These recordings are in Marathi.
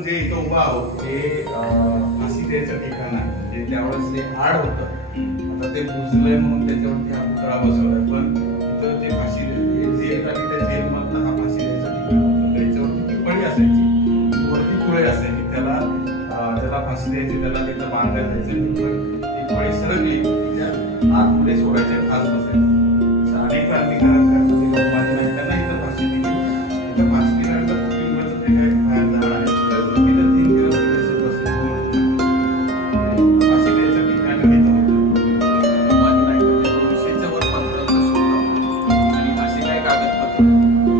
आपण जे इथं उभा आहोत हे फाशी द्यायचं ठिकाण आहे. जे त्यावेळेस ते आड होतं, आता ते बुजलंय म्हणून त्याच्यावरती हा पुतळा बसवलाय. पण इथं जे फाशी जेल आणि त्या जेलमधला हा फाशी द्यायचं ठिकाण होतं. त्याच्यावरती ती फळी असायची, वरती तुळे असायची, त्याला ज्याला फाशी द्यायची त्याला तिथं बांधण्यात द्यायचं. पण ती फळी सरकली त्या आतमध्ये सोडायचे, खास बसायचे. अनेक क्रांतिकारक त्यांना इथं फाशी दिली. इथं फाशी दिल्यानंतर पिंपळाचं जे काही झाड आहे तिथं 3 दिवस बसले फाशी द्यायचं ठिकाण इथं होतं. माझी नाही 200च्या वर पत्राचं शोध आणि असे काही कागदपत्र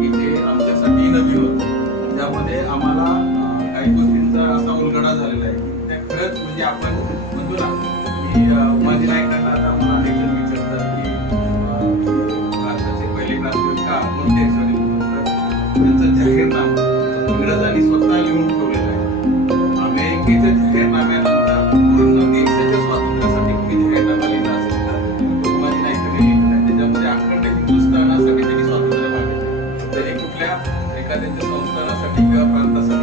की जे आमच्यासाठी नवीन होते, त्यामध्ये आम्हाला काही गोष्टींचा असा उलगडा झालेला आहे की त्या खरंच म्हणजे आपण म्हणतो ना की माझी नायकांना आता मला अनेक जण विचारतात की भारताचे पहिले क्रांतिवीर का कोणत्या हिशोबाने म्हणतात. त्यांचं जाहीरनामा इंग्रजांनी स्वतः लिहून ठेवलेलं आहे. अमेरिकेच्या जाहीरनाम्यानंतर पूर्ण देशाच्या स्वातंत्र्यासाठी तुम्ही जाहीरनामा लिहिला असेल तर माझी नायकांनी लिहिलेला आहे. त्याच्यामध्ये अखंड हिंदुस्थानासाठी त्यांनी स्वातंत्र्य मागितलं. जरी कुठल्या एखाद्या संस्थानासाठी किंवा प्रांतासाठी